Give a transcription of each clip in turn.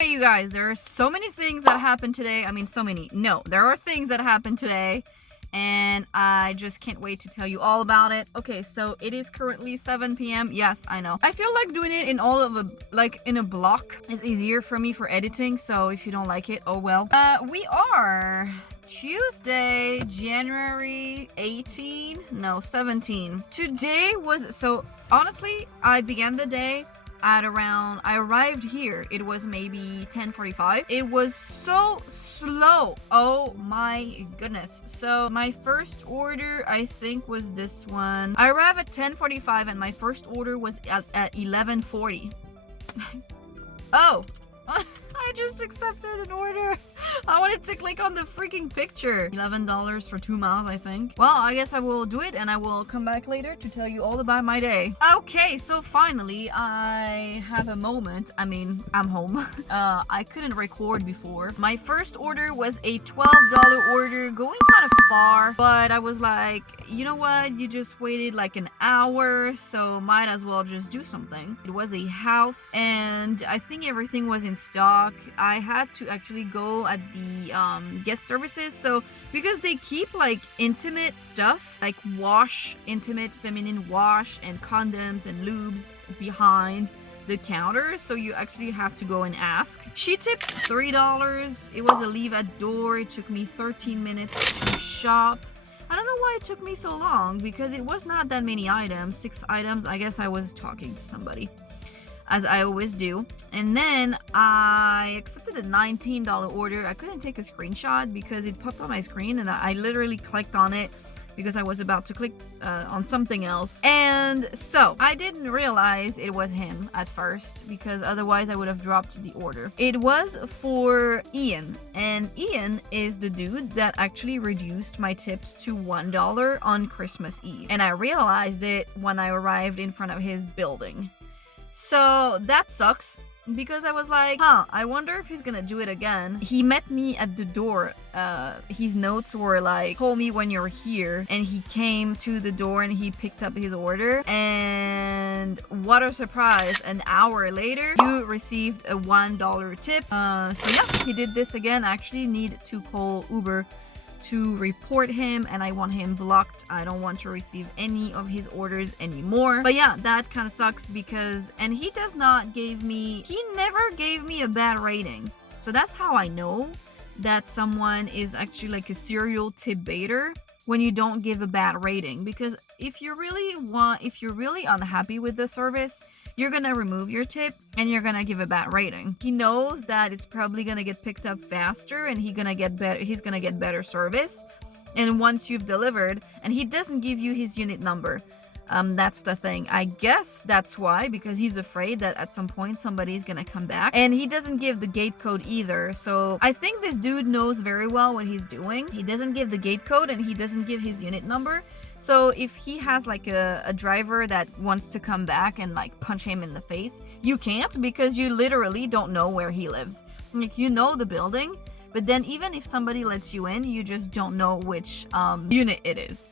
Hey you guys, there are so many things that happened today. I mean, so many. No, there are things that happened today, and I just can't wait to tell you all about it. Okay, so it is currently 7 p.m. Yes, I know. I feel like doing it in all of in a block is easier for me for editing, so if you don't like it, oh well. We are Tuesday, January 18? No, 17. Today was, so honestly, I began the day at around, I arrived here, it was maybe 10:45. It was so slow, oh my goodness. So my first order, I think, was this one. I arrived at 10:45 and my first order was at 11:40. Oh, I just accepted an order. I wanted to click on the freaking picture. $11 for 2 miles, I think. Well, I guess I will do it and I will come back later to tell you all about my day. Okay, so finally I have a moment. I mean, I'm home. I couldn't record before. My first order was a $12 order, going kind of far, but I was like, you know what? You just waited like an hour, so might as well just do something. It was a house and I think everything was in stock. I had to actually go at the guest services, so because they keep like intimate stuff like intimate feminine wash and condoms and lubes behind the counter, so you actually have to go and ask. She tipped $3. It was a leave at door. It took me 13 minutes to shop. I don't know why it took me so long because it was not that many items, 6 items. I guess I was talking to somebody, as I always do. And then I accepted a $19 order. I couldn't take a screenshot because it popped on my screen and I literally clicked on it because I was about to click on something else. And so I didn't realize it was him at first because otherwise I would have dropped the order. It was for Ian, and Ian is the dude that actually reduced my tips to $1 on Christmas Eve. And I realized it when I arrived in front of his building. So that sucks because I was like, I wonder if he's gonna do it again. He met me at the door. His notes were like, call me when you're here. And he came to the door and he picked up his order. And what a surprise, an hour later, you received a $1 tip. So yeah, he did this again. I actually need to call Uber to report him, and I want him blocked. I don't want to receive any of his orders anymore. But yeah, that kind of sucks because, and he never gave me a bad rating. So that's how I know that someone is actually like a serial tip baiter, when you don't give a bad rating. Because if you're really unhappy with the service, you're gonna remove your tip and you're gonna give a bad rating. He knows that it's probably gonna get picked up faster and he's gonna get better service. And once you've delivered, and he doesn't give you his unit number. That's the thing. I guess that's why, because he's afraid that at some point somebody's gonna come back. And he doesn't give the gate code either. So I think this dude knows very well what he's doing. He doesn't give the gate code and he doesn't give his unit number. So if he has like a driver that wants to come back and like punch him in the face, you can't, because you literally don't know where he lives. Like, you know the building, but then even if somebody lets you in, you just don't know which unit it is.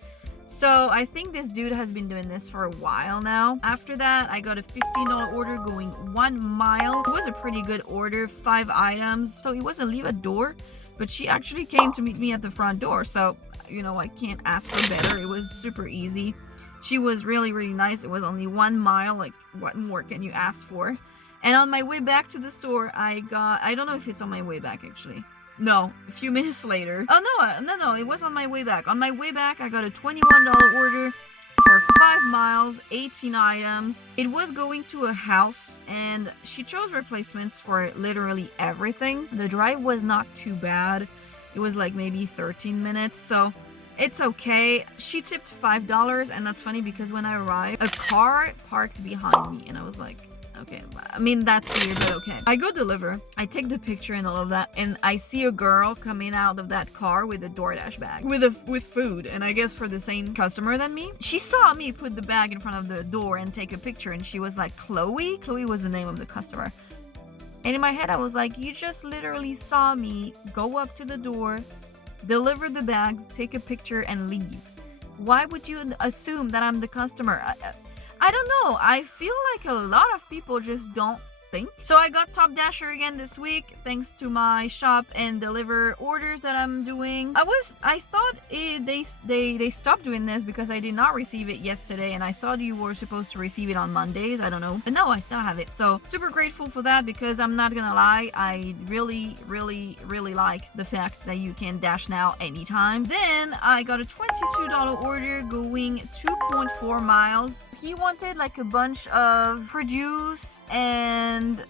So I think this dude has been doing this for a while now. After that, I got a $15 order going 1 mile. It was a pretty good order, 5 items. So it was a leave at door, but she actually came to meet me at the front door. So, you know, I can't ask for better. It was super easy. She was really, really nice. It was only 1 mile. Like, what more can you ask for? And on my way back to the store, I don't know if it's on my way back actually. No, a few minutes later. Oh, no, it was on my way back. On my way back, I got a $21 order for 5 miles, 18 items. It was going to a house, and she chose replacements for literally everything. The drive was not too bad. It was like maybe 13 minutes, so it's okay. She tipped $5, and that's funny because when I arrived, a car parked behind me, and I was like, okay, I mean, that's weird, but okay. I go deliver, I take the picture and all of that, and I see a girl coming out of that car with a Doordash bag with food, and I guess for the same customer than me. She saw me put the bag in front of the door and take a picture, and she was like, Chloe was the name of the customer. And in my head, I was like, you just literally saw me go up to the door, deliver the bags, take a picture, and leave. Why would you assume that I'm the customer? I don't know. I feel like a lot of people just don't think. So I got Top Dasher again this week thanks to my shop and deliver orders that I'm doing. I thought they stopped doing this because I did not receive it yesterday, and I thought you were supposed to receive it on Mondays. I don't know, but no, I still have it. So super grateful for that, because I'm not gonna lie, I really like the fact that you can dash now anytime. Then I got a $22 order going 2.4 miles. He wanted like a bunch of produce and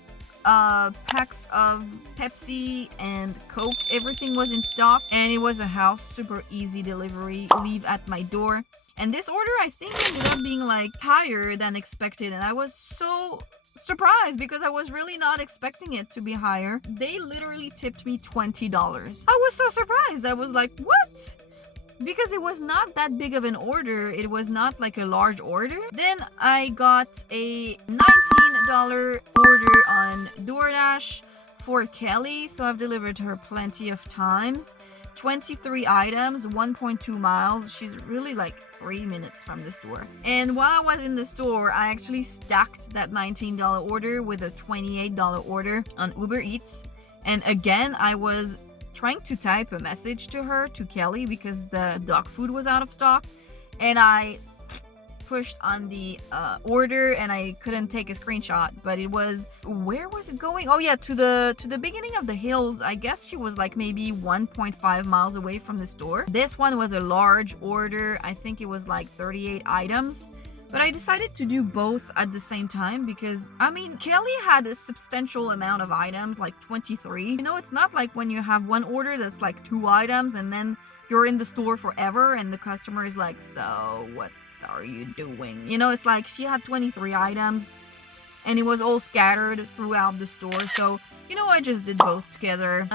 packs of Pepsi and Coke. Everything was in stock, and it was a house, super easy delivery, leave at my door. And this order, I think, ended up being like higher than expected, and I was so surprised because I was really not expecting it to be higher. They literally tipped me $20. I was so surprised. I was like, what? Because it was not that big of an order. It was not like a large order. Then I got a $19 order on Doordash for Kelly, so I've delivered to her plenty of times. 23 items, 1.2 miles. She's really like 3 minutes from the store. And while I was in the store, I actually stacked that $19 order with a $28 order on UberEATS. And again, I was trying to type a message to her, to Kelly, because the dog food was out of stock, and I pushed on the order and I couldn't take a screenshot. But it was, where was it going? Oh yeah, to the beginning of the hills. I guess she was like maybe 1.5 miles away from the store. This one was a large order. I think it was like 38 items. But I decided to do both at the same time because, I mean, Kelly had a substantial amount of items, like 23. You know, it's not like when you have one order that's like 2 items and then you're in the store forever and the customer is like, so what are you doing? You know, it's like she had 23 items and it was all scattered throughout the store. So, you know, I just did both together.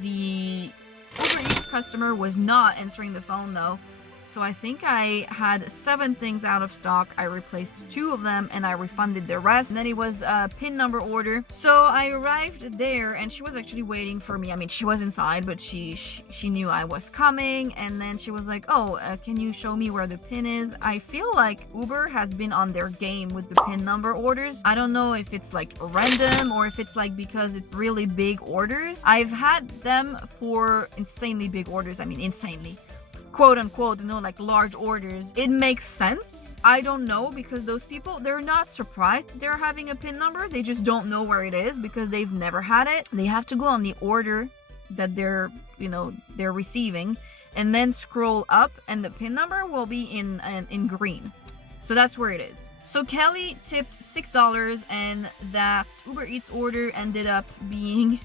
The Uber Eats customer was not answering the phone though. So I think I had 7 things out of stock. I replaced 2 of them and I refunded the rest. And then it was a PIN number order. So I arrived there and she was actually waiting for me. I mean, she was inside, but she knew I was coming. And then she was like, oh, can you show me where the PIN is? I feel like Uber has been on their game with the PIN number orders. I don't know if it's like random or if it's like because it's really big orders. I've had them for insanely big orders. I mean, insanely, quote unquote, you know, like large orders. It makes sense. I don't know, because those people, they're not surprised they're having a PIN number. They just don't know where it is because they've never had it. They have to go on the order that they're receiving and then scroll up and the PIN number will be in green. So that's where it is. So Kelly tipped $6 and that Uber Eats order ended up being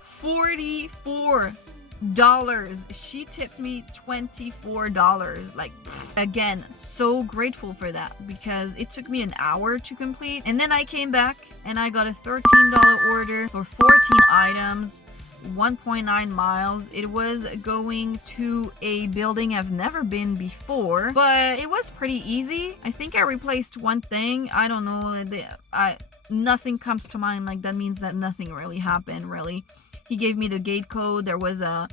$44. She tipped me $24. Like, again, so grateful for that because it took me an hour to complete. And then I came back and I got a $13 order for 14 items, 1.9 miles. It was going to a building I've never been before, but it was pretty easy. I think I replaced one thing. I don't know. Nothing comes to mind. Like, that means that nothing really happened, really. He gave me the gate code. There was a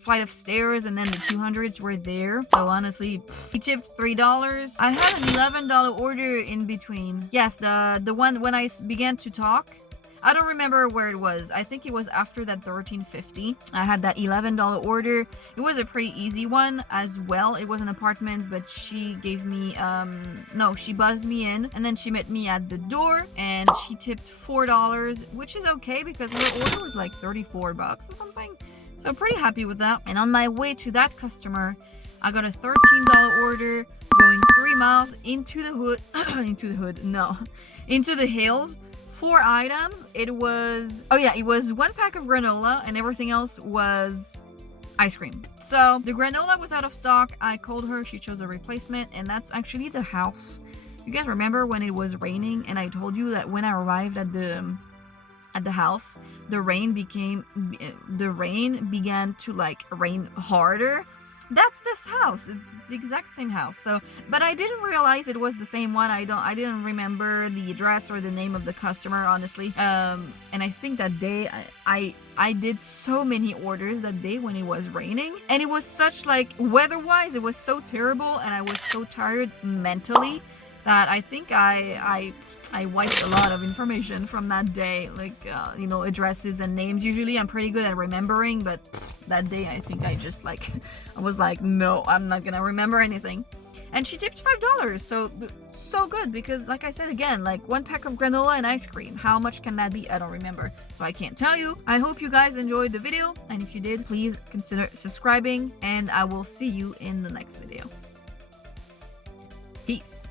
flight of stairs, and then the 200s were there. So honestly, he tipped $3. I had an $11 order in between. Yes, the one when I began to talk. I don't remember where it was. I think it was after that $13.50. I had that $11 order. It was a pretty easy one as well. It was an apartment, but she gave me, she buzzed me in and then she met me at the door and she tipped $4, which is okay because her order was like 34 bucks or something. So I'm pretty happy with that. And on my way to that customer, I got a $13 order going 3 miles into the hills. 4 items. It was 1 pack of granola and everything else was ice cream. So the granola was out of stock. I called her, she chose a replacement, and that's actually the house. You guys remember when it was raining and I told you that when I arrived at the house, the rain began to like rain harder? That's this house. It's the exact same house. So, but I didn't realize it was the same one. I didn't remember the address or the name of the customer, honestly. And I think that day I did so many orders that day when it was raining, and it was such like weather-wise, it was so terrible, and I was so tired mentally that I think I wiped a lot of information from that day, like you know, addresses and names. Usually I'm pretty good at remembering, but that day I think I just like I was like, no, I'm not gonna remember anything. And she tipped $5, so good, because like I said again, like 1 pack of granola and ice cream, how much can that be? I don't remember, so I can't tell you. I hope you guys enjoyed the video, and if you did, please consider subscribing, and I will see you in the next video. Peace.